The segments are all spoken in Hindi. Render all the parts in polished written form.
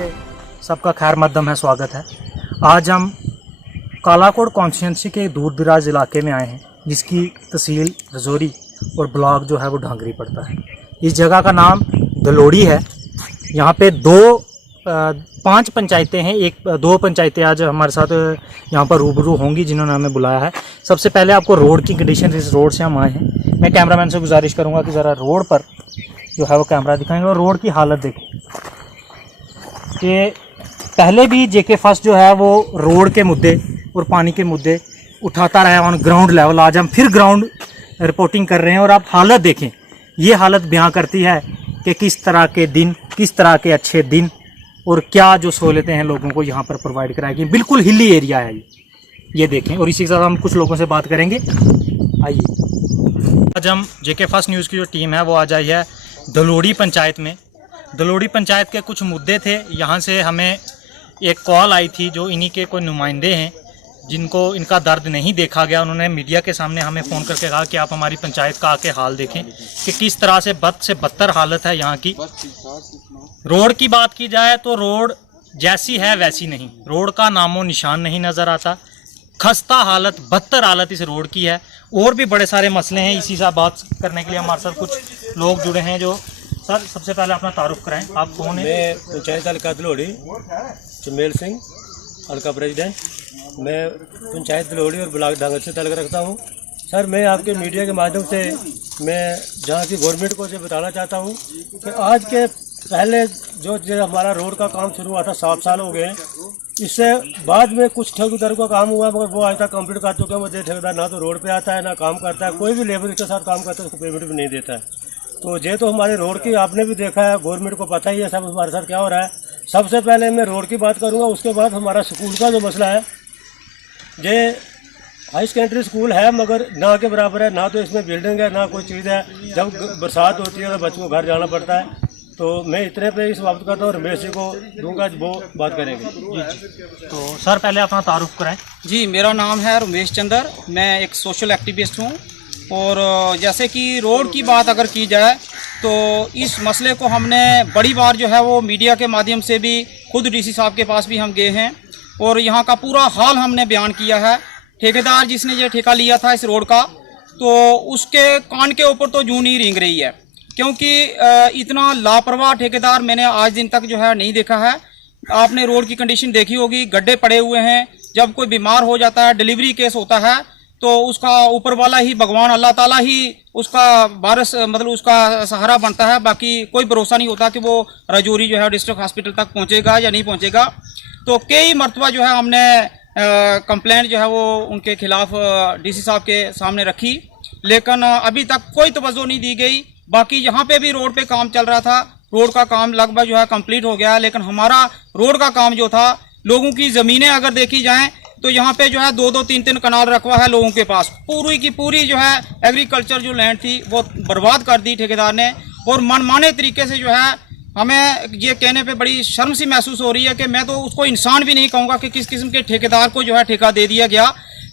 पे सबका खैर मकदम है, स्वागत है। आज हम कालाकोट कॉन्स्टिट्यूंसी के दूर दराज इलाके में आए हैं, जिसकी तहसील रजौरी और ब्लॉक जो है वो ढांगरी पड़ता है। इस जगह का नाम दलोड़ी है। यहाँ पे 5 पंचायतें हैं। 2 पंचायतें आज हमारे साथ यहाँ पर रूबरू होंगी, जिन्होंने हमें बुलाया है। सबसे पहले आपको रोड की कंडीशन, इस रोड से हम आए हैं। मैं कैमरामैन से गुजारिश करूँगा कि ज़रा रोड पर जो है वो कैमरा दिखाएंगे और रोड की हालत देखें कि पहले भी जेके फर्स्ट जो है वो रोड के मुद्दे और पानी के मुद्दे उठाता रहा ऑन ग्राउंड लेवल। आज हम फिर ग्राउंड रिपोर्टिंग कर रहे हैं और आप हालत देखें। ये हालत बयां करती है कि किस तरह के दिन, किस तरह के अच्छे दिन और क्या जो सहूलतें हैं लोगों को यहाँ पर प्रोवाइड कराई गई। बिल्कुल हिली एरिया है ये देखें। और इसी के साथ हम कुछ लोगों से बात करेंगे। आइए, आज हम जेके फर्स्ट न्यूज़ की जो टीम है वो आज आई है दलोड़ी पंचायत में। दलोड़ी पंचायत के कुछ मुद्दे थे। यहाँ से हमें एक कॉल आई थी, जो इन्हीं के कोई नुमाइंदे हैं जिनको इनका दर्द नहीं देखा गया। उन्होंने मीडिया के सामने हमें फ़ोन करके कहा कि आप हमारी पंचायत का आके हाल देखें कि किस तरह से बद से बदतर हालत है यहाँ की। रोड की बात की जाए तो रोड जैसी है वैसी नहीं, रोड का नामो निशान नहीं नज़र आता। खस्ता हालत, बदतर हालत इस रोड की है। और भी बड़े सारे मसले हैं। इसी से बात करने के लिए हमारे साथ कुछ लोग जुड़े हैं। जो सर, सबसे पहले अपना तारुफ कराएं, आप कौन हैं? मैं पंचायत हल्का दलोड़ी चमेल सिंह, हल्का प्रेसिडेंट। मैं पंचायत दलोड़ी और ब्लॉक ढांगरी से ताल्लुक़ रखता हूँ। सर, मैं आपके मीडिया के माध्यम से मैं जहाँ की गवर्नमेंट को ये बताना चाहता हूँ कि आज के पहले जो हमारा रोड का काम शुरू हुआ था 7 साल हो गए। इससे बाद में कुछ ठेकेदार का काम हुआ, मगर वो आज तक कंप्लीट कर चुके हैं। वो ठेकेदार ना तो रोड पे आता है ना काम करता है। कोई भी लेबर के साथ काम करता है उसको पेमेंट भी नहीं देता है। तो ये तो हमारे रोड की आपने भी देखा है, गवर्नमेंट को पता ही है सब हमारे साथ क्या हो रहा है। सबसे पहले मैं रोड की बात करूँगा, उसके बाद हमारा स्कूल का जो मसला है। ये हाई सेकेंडरी स्कूल है मगर ना के बराबर है, ना तो इसमें बिल्डिंग है ना कोई चीज़ है। जब बरसात होती है तो बच्चों को घर जाना पड़ता है। तो मैं इतने पे इस बात करता हूँ, रमेश जी को दूंगा, वो बात करेंगे। जी। तो सर, पहले अपना तारुफ कराएं। जी, मेरा नाम है रमेश चंद्र। मैं एक सोशल एक्टिविस्ट हूँ। और जैसे कि रोड की बात अगर की जाए तो इस मसले को हमने बड़ी बार जो है वो मीडिया के माध्यम से भी, खुद डीसी साहब के पास भी हम गए हैं और यहाँ का पूरा हाल हमने बयान किया है। ठेकेदार जिसने ये ठेका लिया था इस रोड का, तो उसके कान के ऊपर तो जूं नहीं रेंग रही है, क्योंकि इतना लापरवाह ठेकेदार मैंने आज दिन तक जो है नहीं देखा है। आपने रोड की कंडीशन देखी होगी, गड्ढे पड़े हुए हैं। जब कोई बीमार हो जाता है, डिलीवरी केस होता है, तो उसका ऊपर वाला ही, भगवान अल्लाह ताला ही उसका वारिस, मतलब उसका सहारा बनता है। बाकी कोई भरोसा नहीं होता कि वो रजौरी जो है डिस्ट्रिक्ट हॉस्पिटल तक पहुंचेगा या नहीं पहुंचेगा। तो कई मरतबा जो है हमने कंप्लेंट जो है वो उनके खिलाफ डीसी साहब के सामने रखी, लेकिन अभी तक कोई तवज्जो नहीं दी गई। बाकी यहाँ पे भी रोड पे काम चल रहा था, रोड का काम लगभग जो है कंप्लीट हो गया है, लेकिन हमारा रोड का काम जो था, लोगों की ज़मीनें अगर देखी जाएं तो यहाँ पे जो है 2-2, 3-3 कनाल रखवा है लोगों के पास। पूरी की पूरी जो है एग्रीकल्चर जो लैंड थी वो बर्बाद कर दी ठेकेदार ने। और मनमाने तरीके से जो है, हमें ये कहने पे बड़ी शर्म सी महसूस हो रही है कि मैं तो उसको इंसान भी नहीं कहूँगा कि किस किस्म के ठेकेदार को जो है ठेका दे दिया गया,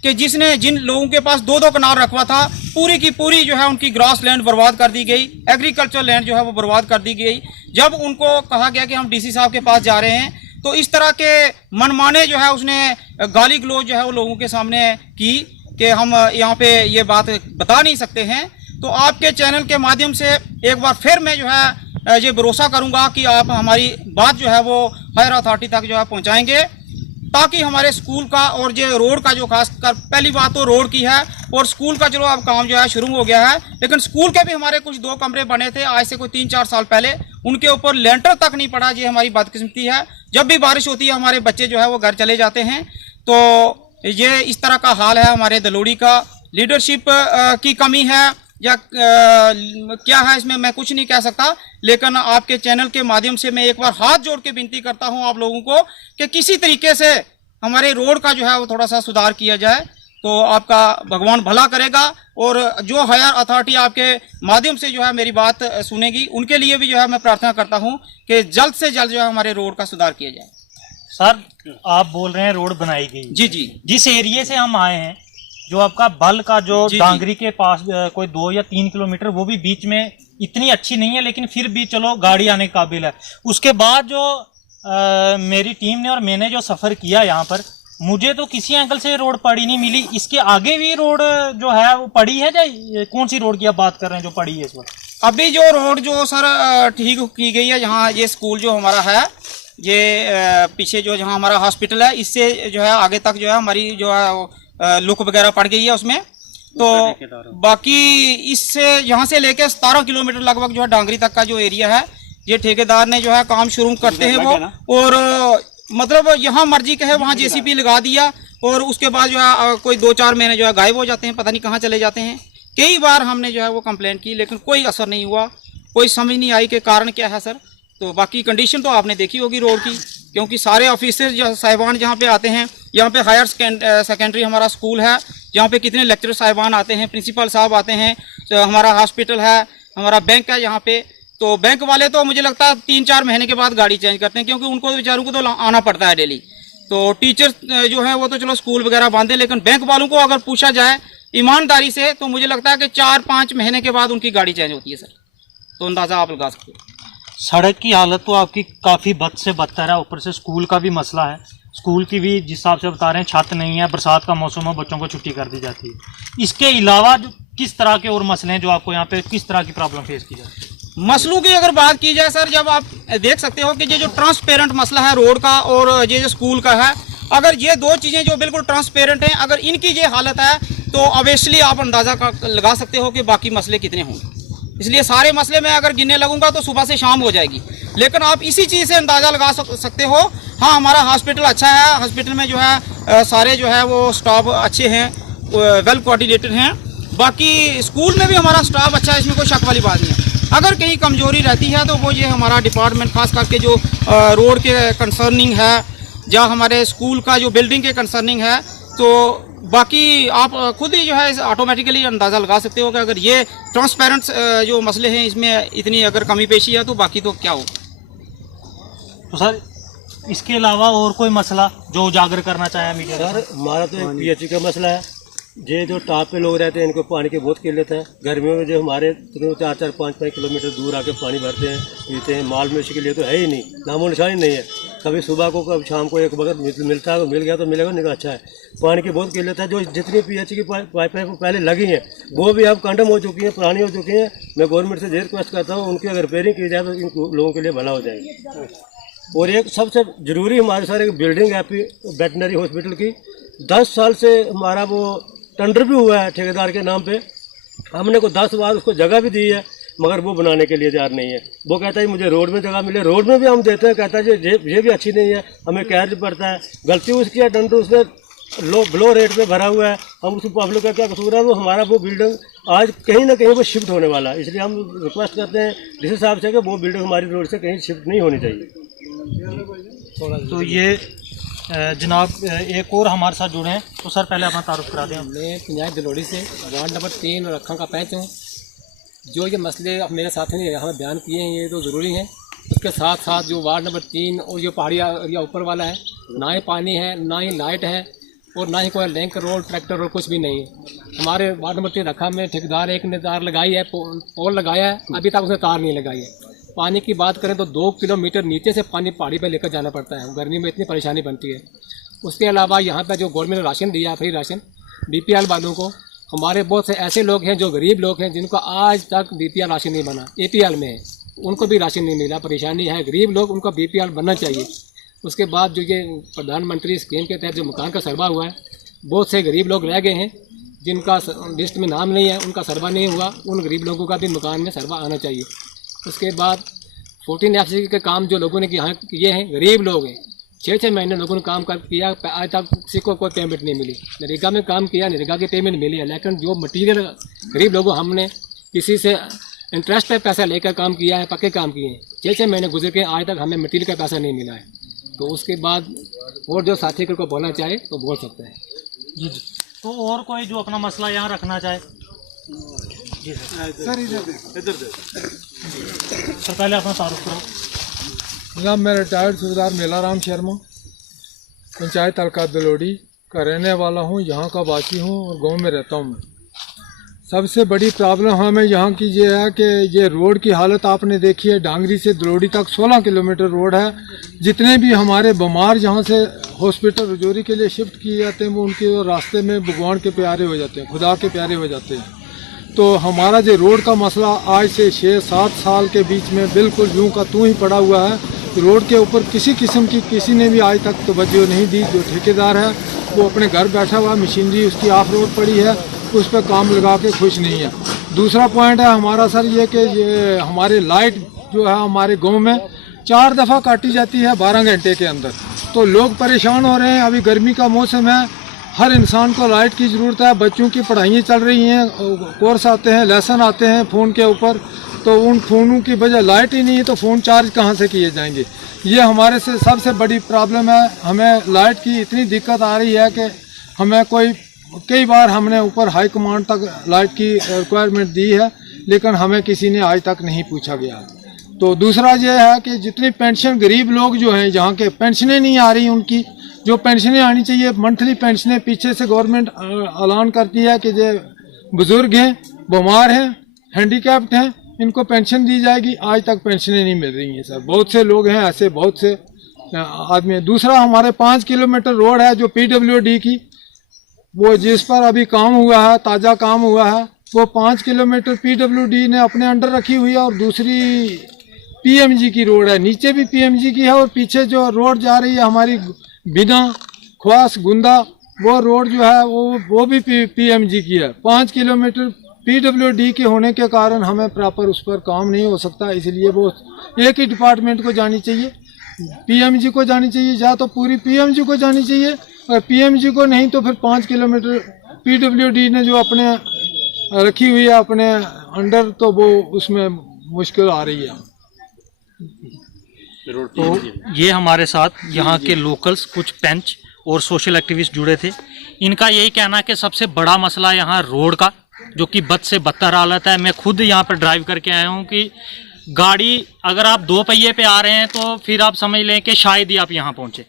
कि जिसने जिन लोगों के पास 2-2 कनाल रखवा था, पूरी की पूरी जो है उनकी ग्रास लैंड बर्बाद कर दी गई, एग्रीकल्चर लैंड जो है वो बर्बाद कर दी गई। जब उनको कहा गया कि हम डीसी साहब के पास जा रहे हैं, तो इस तरह के मनमाने जो है उसने गाली गलौज जो है वो लोगों के सामने की कि हम यहाँ पे ये बात बता नहीं सकते हैं। तो आपके चैनल के माध्यम से एक बार फिर मैं जो है ये भरोसा करूँगा कि आप हमारी बात जो है वो हायर अथॉरिटी तक जो है पहुँचाएँगे, ताकि हमारे स्कूल का और ये रोड का जो खासकर, पहली बात तो रोड की है, और स्कूल का चलो अब काम जो है शुरू हो गया है, लेकिन स्कूल के भी हमारे कुछ 2 कमरे बने थे आज से कोई 3-4 साल पहले, उनके ऊपर लेंटर तक नहीं पड़ा। ये हमारी बदकिस्मती है। जब भी बारिश होती है हमारे बच्चे जो है वो घर चले जाते हैं। तो ये इस तरह का हाल है हमारे दलोड़ी का। लीडरशिप की कमी है या क्या है, इसमें मैं कुछ नहीं कह सकता, लेकिन आपके चैनल के माध्यम से मैं एक बार हाथ जोड़ के विनती करता हूं आप लोगों को कि किसी तरीके से हमारे रोड का जो है वो थोड़ा सा सुधार किया जाए, तो आपका भगवान भला करेगा। और जो हायर अथॉरिटी आपके माध्यम से जो है मेरी बात सुनेगी, उनके लिए भी जो है मैं प्रार्थना करता हूं कि जल्द से जल्द जो है हमारे रोड का सुधार किया जाए। सर, आप बोल रहे हैं रोड बनाई गई। जी जी। जिस एरिया से हम आए हैं, जो आपका बल का जो डांगरी के पास कोई 2 या 3 किलोमीटर, वो भी बीच में इतनी अच्छी नहीं है, लेकिन फिर भी चलो गाड़ी आने के काबिल है। उसके बाद जो मेरी टीम ने और मैंने जो सफ़र किया यहाँ पर, मुझे तो किसी एंगल से रोड पड़ी नहीं मिली। इसके आगे भी रोड जो है वो पड़ी है, या कौन सी रोड की आप बात कर रहे हैं जो पड़ी है इस वक्त? अभी जो रोड जो सर ठीक की गई है, यहाँ ये स्कूल जो हमारा है, ये पीछे जो जहाँ हमारा हॉस्पिटल है, इससे जो है आगे तक जो है हमारी जो है लुक वगैरह पड़ गई है उसमें। तो बाकी इससे यहाँ से लेकर 17 किलोमीटर लगभग जो है डांगरी तक का जो एरिया है, ये ठेकेदार ने जो है काम शुरू करते हैं वो, और मतलब यहाँ मर्जी कहे वहाँ जेसीबी लगा दिया, और उसके बाद जो है कोई 2-4 महीने जो है गायब हो जाते हैं, पता नहीं कहाँ चले जाते हैं। कई बार हमने जो है वो कंप्लेंट की, लेकिन कोई असर नहीं हुआ, कोई समझ नहीं आई कि कारण क्या है सर। तो बाकी कंडीशन तो आपने देखी होगी रोड की, क्योंकि सारे ऑफिसर साहिबान जहाँ पे आते हैं, यहाँ पे हायर सेकेंडरी हमारा स्कूल है, यहाँ पे कितने लेक्चर साहिबान आते हैं, प्रिंसिपल साहब आते हैं, तो हमारा हॉस्पिटल है, हमारा बैंक है यहाँ पे। तो बैंक वाले तो मुझे लगता है 3-4 महीने के बाद गाड़ी चेंज करते हैं, क्योंकि उनको बेचारों को तो आना पड़ता है डेली। तो टीचर जो है वो तो चलो स्कूल वगैरह बांधे, लेकिन बैंक वालों को अगर पूछा जाए ईमानदारी से तो मुझे लगता है कि 4-5 महीने के बाद उनकी गाड़ी चेंज होती है सर। तो अंदाज़ा आप लगा सकते हो। सड़क की हालत तो आपकी काफ़ी बद से बदतर है, ऊपर से स्कूल का भी मसला है। स्कूल की भी जिस हिसाब से बता रहे हैं छत नहीं है, बरसात का मौसम है, बच्चों को छुट्टी कर दी जाती है। इसके अलावा किस तरह के और मसले हैं जो आपको यहाँ पे किस तरह की प्रॉब्लम फेस की जाती है? मसलों की अगर बात की जाए सर, जब आप देख सकते हो कि ये जो ट्रांसपेरेंट मसला है रोड का और ये जो स्कूल का है, अगर ये दो चीज़ें जो बिल्कुल ट्रांसपेरेंट हैं, अगर इनकी ये हालत है तो ऑब्वियसली आप अंदाज़ा लगा सकते हो कि बाकी मसले कितने होंगे। इसलिए सारे मसले मैं अगर गिनने लगूंगा तो सुबह से शाम हो जाएगी, लेकिन आप इसी चीज़ से अंदाज़ा लगा सकते हो। हाँ, हमारा हॉस्पिटल अच्छा है, हॉस्पिटल में जो है सारे जो है वो स्टाफ अच्छे हैं, वेल कोऑर्डिनेटेड हैं। बाकी स्कूल में भी हमारा स्टाफ अच्छा है, इसमें कोई शक वाली बात नहीं है। अगर कहीं कमजोरी रहती है तो वो ये हमारा डिपार्टमेंट, खास करके जो रोड के कंसर्निंग है, या हमारे स्कूल का जो बिल्डिंग के कंसर्निंग है, तो बाकी आप खुद ही जो है ऑटोमेटिकली अंदाज़ा लगा सकते हो कि अगर ये ट्रांसपेरेंट जो मसले हैं इसमें इतनी अगर कमी पेशी है तो बाकी तो क्या हो। तो सर इसके अलावा और कोई मसला जो उजागर करना चाहें मीडिया? सर हमारा तो एक पीएचई का मसला है। ये जो टॉप पे लोग रहते हैं इनको पानी की बहुत किल्लत है। गर्मियों में जो हमारे 4-4, 5-5 किलोमीटर दूर आके पानी भरते हैं, पीते हैं। माल मवेशी के लिए तो है ही नहीं, नामो निशान ही नहीं है। कभी सुबह को कभी शाम को एक वक्त मिलता है, मिल गया तो मिलेगा, नहीं तो अच्छा है। पानी की बहुत किल्लत है। जो जितनी पीएचई की पाइपें पहले लगी हैं वो भी अब कंडम हो चुकी हैं, पुरानी हो चुकी हैं। मैं गवर्नमेंट से ये रिक्वेस्ट करता हूँ उनकी अगर रिपेयरिंग की जाए तो इन लोगों के लिए भला हो जाएगा। और एक सबसे ज़रूरी हमारे सारे एक बिल्डिंग है वेटनरी हॉस्पिटल की। 10 साल से हमारा वो टेंडर भी हुआ है ठेकेदार के नाम पे। हमने को 10 बार उसको जगह भी दी है, मगर वो बनाने के लिए तैयार नहीं है। वो कहता है मुझे रोड में जगह मिले, रोड में भी हम देते हैं, कहता है ये भी अच्छी नहीं है, हमें कैश पड़ता है। गलती उसकी है, टेंडर उसने लो रेट पे भरा हुआ है। हम उसको पब्लिक का क्या कसूर है? वो हमारा वो बिल्डिंग आज कहीं ना कहीं वो शिफ्ट होने वाला है। इसलिए हम रिक्वेस्ट करते हैं जिस हिसाब से कि वो बिल्डिंग हमारी रोड से कहीं शिफ्ट नहीं होनी चाहिए। तो ये जनाब एक और हमारे साथ जुड़े हैं, तो सर पहले अपना तारुफ करा दें। मैं पंचायत दलोड़ी से वार्ड नंबर 3 और रखा का पैंच हूँ। जो ये मसले अब मेरे साथी ने यहाँ बयान किए हैं ये तो ज़रूरी हैं। उसके साथ साथ जो वार्ड नंबर 3 और जो पहाड़ी एरिया ऊपर वाला है, ना ही पानी है, ना ही लाइट है, और ना ही कोई लिंक रोड, ट्रैक्टर रोड कुछ भी नहीं है। हमारे वार्ड नंबर 3 रखा में ठेकेदार एक ने तार लगाई है, पोल लगाया है, अभी तक उसने तार नहीं लगाई है। पानी की बात करें तो 2 किलोमीटर नीचे से पानी पहाड़ी पे लेकर जाना पड़ता है। गर्मी में इतनी परेशानी बनती है। उसके अलावा यहाँ पे जो गवर्नमेंट ने राशन दिया, फ्री राशन बीपीएल वालों को, हमारे बहुत से ऐसे लोग हैं जो गरीब लोग हैं जिनको आज तक बीपीएल राशन नहीं बना, एपीएल में है, उनको भी राशन नहीं मिला। परेशानी है, गरीब लोग, उनको बीपीएल बनना चाहिए। उसके बाद जो ये प्रधानमंत्री स्कीम के तहत जो मकान का सर्वा हुआ है, बहुत से गरीब लोग रह गए हैं जिनका लिस्ट में नाम नहीं है, उनका सर्वा नहीं हुआ। उन गरीब लोगों का भी मकान में सर्वा आना चाहिए। उसके बाद 14 एफसी के काम जो लोगों ने यहाँ किए हैं, गरीब लोग हैं, 6-6 महीने लोगों ने काम किया, आज तक किसी को कोई पेमेंट नहीं मिली। नरेगा में काम किया, नरेगा की पेमेंट मिली है, लेकिन जो मटीरियल गरीब लोगों हमने किसी से इंटरेस्ट पे पैसा लेकर काम किया है, पक्के काम किए हैं, 6-6 महीने गुजर के आज तक हमें मटीरियल का पैसा नहीं मिला है। तो उसके बाद और जो साथी को बोलना चाहे तो बोल सकता है। जी जी। तो और कोई जो अपना मसला यहाँ रखना चाहे? जी सर, इधर सर पहले अपना तारुफ करो। जनाब, मैं रिटायर्ड सूबेदार मेलाराम शर्मा पंचायत हल्का दलोड़ी का रहने वाला हूँ, यहाँ का वासी हूँ और गांव में रहता हूँ मैं। सबसे बड़ी प्रॉब्लम हमें यहाँ की ये है कि ये रोड की हालत आपने देखी है। डांगरी से दलोड़ी तक 16 किलोमीटर रोड है। जितने भी हमारे बीमार यहाँ से हॉस्पिटल रजौरी के लिए शिफ्ट किए जाते हैं वो उनके रास्ते में भगवान के प्यारे हो जाते हैं, खुदा के प्यारे हो जाते हैं। तो हमारा जो रोड का मसला आज से 6-7 साल के बीच में बिल्कुल यूं का तू ही पड़ा हुआ है। रोड के ऊपर किसी किस्म की किसी ने भी आज तक तवज्जो नहीं दी। जो ठेकेदार है वो अपने घर बैठा हुआ, मशीनरी उसकी ऑफ रोड पड़ी है, उस पर काम लगा के खुश नहीं है। दूसरा पॉइंट है हमारा सर ये कि ये हमारी लाइट जो है हमारे गांव में 4 दफ़ा काटी जाती है 12 घंटे के अंदर। तो लोग परेशान हो रहे हैं। अभी गर्मी का मौसम है, हर इंसान को लाइट की ज़रूरत है। बच्चों की पढ़ाइयाँ चल रही हैं, कोर्स आते हैं, लेसन आते हैं फ़ोन के ऊपर, तो उन फ़ोनों की वजह लाइट ही नहीं है तो फ़ोन चार्ज कहाँ से किए जाएंगे। ये हमारे से सबसे बड़ी प्रॉब्लम है। हमें लाइट की इतनी दिक्कत आ रही है कि हमें कई बार हमने ऊपर हाई कमांड तक लाइट की रिक्वायरमेंट दी है, लेकिन हमें किसी ने आज तक नहीं पूछा गया। तो दूसरा ये है कि जितनी पेंशन गरीब लोग जो हैं जहाँ के पेंशनें नहीं आ रही, उनकी जो पेंशनें आनी चाहिए मंथली पेंशनें पीछे से गवर्नमेंट ऐलान करती है कि जो बुज़ुर्ग हैं, बीमार हैं, हैंडीकैप्ड हैं, इनको पेंशन दी जाएगी। आज तक पेंशनें नहीं मिल रही हैं सर। बहुत से लोग हैं ऐसे, बहुत से आदमी। दूसरा हमारे 5 किलोमीटर रोड है जो PWD की, वो जिस पर अभी काम हुआ है, ताज़ा काम हुआ है, वो 5 किलोमीटर PWD ने अपने अंडर रखी हुई है। और दूसरी PMG की रोड है, नीचे भी PMG की है और पीछे जो रोड जा रही है हमारी बिना ख्वास गुंदा, वो रोड जो है वो भी PMG की है। 5 किलोमीटर PWD के होने के कारण हमें प्रॉपर उस पर काम नहीं हो सकता। इसलिए वो एक ही डिपार्टमेंट को जानी चाहिए, PMG को जानी चाहिए, या तो पूरी PMG को जानी चाहिए, और PMG को नहीं तो फिर 5 किलोमीटर PWD ने जो अपने रखी हुई है अपने अंडर, तो वो उसमें मुश्किल आ रही है। तो ये हमारे साथ यहाँ के लोकल्स, कुछ पंच और सोशल एक्टिविस्ट जुड़े थे। इनका यही कहना है कि सबसे बड़ा मसला यहाँ रोड का, जो कि बद से बदतर हालत है। मैं खुद यहाँ पर ड्राइव करके आया हूँ कि गाड़ी अगर आप 2 पहिए पे आ रहे हैं तो फिर आप समझ लें कि शायद ही आप यहाँ पहुँचे।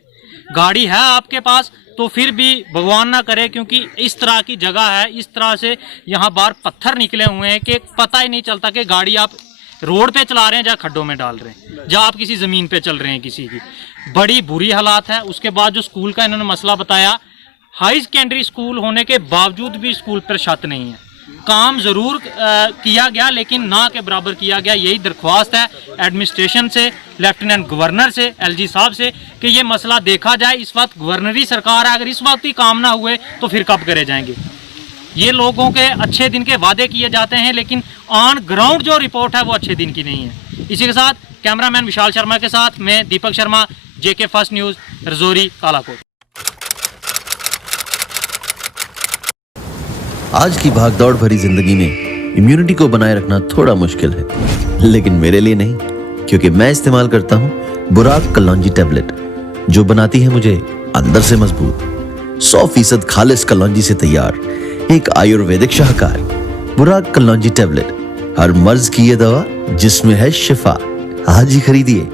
गाड़ी है आपके पास तो फिर भी भगवान ना करे, क्योंकि इस तरह की जगह है, इस तरह से यहाँ बाहर पत्थर निकले हुए हैं कि पता ही नहीं चलता कि गाड़ी आप रोड पे चला रहे हैं या खड्डों में डाल रहे हैं, या आप किसी ज़मीन पे चल रहे हैं किसी की। बड़ी बुरी हालात है। उसके बाद जो स्कूल का इन्होंने मसला बताया, हाई सेकेंडरी स्कूल होने के बावजूद भी स्कूल पर छत नहीं है। काम ज़रूर किया गया लेकिन ना के बराबर किया गया। यही दरख्वास्त है एडमिनिस्ट्रेशन से, लेफ्टिनेंट गवर्नर से, LG साहब से, कि ये मसला देखा जाए। इस वक्त गवर्नरी सरकार है, अगर इस वक्त ही काम ना हुए तो फिर कब करे जाएंगे। ये लोगों के अच्छे दिन के वादे किए जाते हैं लेकिन ऑन ग्राउंड जो रिपोर्ट है वो अच्छे दिन की नहीं है। इसी के साथ कैमरामैन विशाल शर्मा के साथ मैं Deepak Sharma, JK first news, Rajouri, Kalakot. आज की भागदौड़ भरी जिंदगी में इम्यूनिटी को बनाए रखना थोड़ा मुश्किल है, लेकिन मेरे लिए नहीं, क्योंकि मैं इस्तेमाल करता हूँ बुराक कलौंजी टैबलेट, जो बनाती है मुझे अंदर से मजबूत। 100% खालिस कलौंजी से तैयार एक आयुर्वेदिक शाहकार बुराक कलौंजी टैबलेट, हर मर्ज की ये दवा जिसमें है शिफा। आज ही खरीदिए।